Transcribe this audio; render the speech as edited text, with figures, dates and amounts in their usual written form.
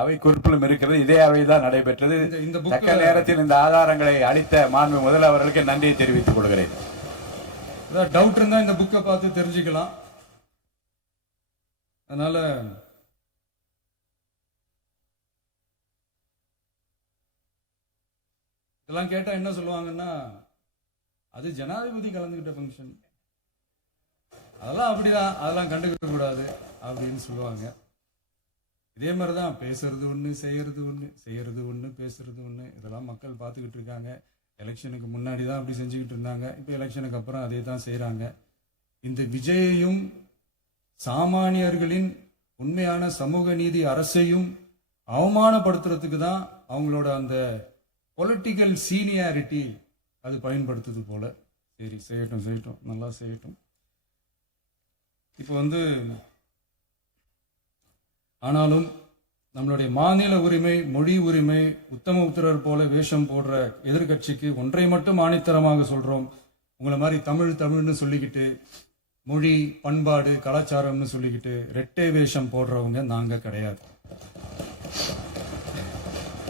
அவை குறிப்பிலும் இருக்கிறது. இதே அவைதான் நடைபெற்றது. இந்த தக்க நேரத்தில் இந்த ஆதாரங்களை அளித்த மாண்பு முதல் அவர்களுக்கு நன்றியை தெரிவித்துக் கொள்கிறேன். டவுட் இருந்தா இந்த புக்கை பார்த்து தெரிஞ்சுக்கலாம். அதனால இதெல்லாம் கேட்டா என்ன சொல்லுவாங்கன்னா, அது ஜனாதிபதி கலந்துகிட்ட ஃபங்க்ஷன், அதெல்லாம் அப்படிதான், அதெல்லாம் கண்டுக்கிட்ட கூடாது அப்படின்னு சொல்லுவாங்க. இதே மாதிரிதான் பேசுறது ஒண்ணு, செய்யறது ஒண்ணு, செய்யறது ஒண்ணு, பேசுறது ஒண்ணு. இதெல்லாம் மக்கள் பார்த்துக்கிட்டு இருக்காங்க. எலெக்ஷனுக்கு முன்னாடி தான் அப்படி செஞ்சுக்கிட்டு இருந்தாங்க. இப்போ எலெக்ஷனுக்கு அப்புறம் அதே தான் செய்யறாங்க. இந்த விஜயையும் சாமானியர்களின் உண்மையான சமூக நீதி அரசையும் அவமானப்படுத்துறதுக்கு தான் அவங்களோட அந்த பொலிட்டிக்கல் சீனியாரிட்டி அது பயன்படுத்துது போல. சரி, செய்யட்டும் செய்யட்டும், நல்லா செய்யட்டும். இப்போ ஆனாலும் நம்மளுடைய மாநில உரிமை, மொழி உரிமை, உத்தம உத்தரர் போல வேஷம் போடுற எதிர்கட்சிக்கு ஒன்றை மட்டும் ஆணித்தரமாக சொல்றோம். உங்களை மாதிரி தமிழ்னு சொல்லிக்கிட்டு, மொழி, பண்பாடு, கலாச்சாரம்னு சொல்லிக்கிட்டு ரெட்டை வேஷம் போடுறவங்க நாங்க கிடையாது.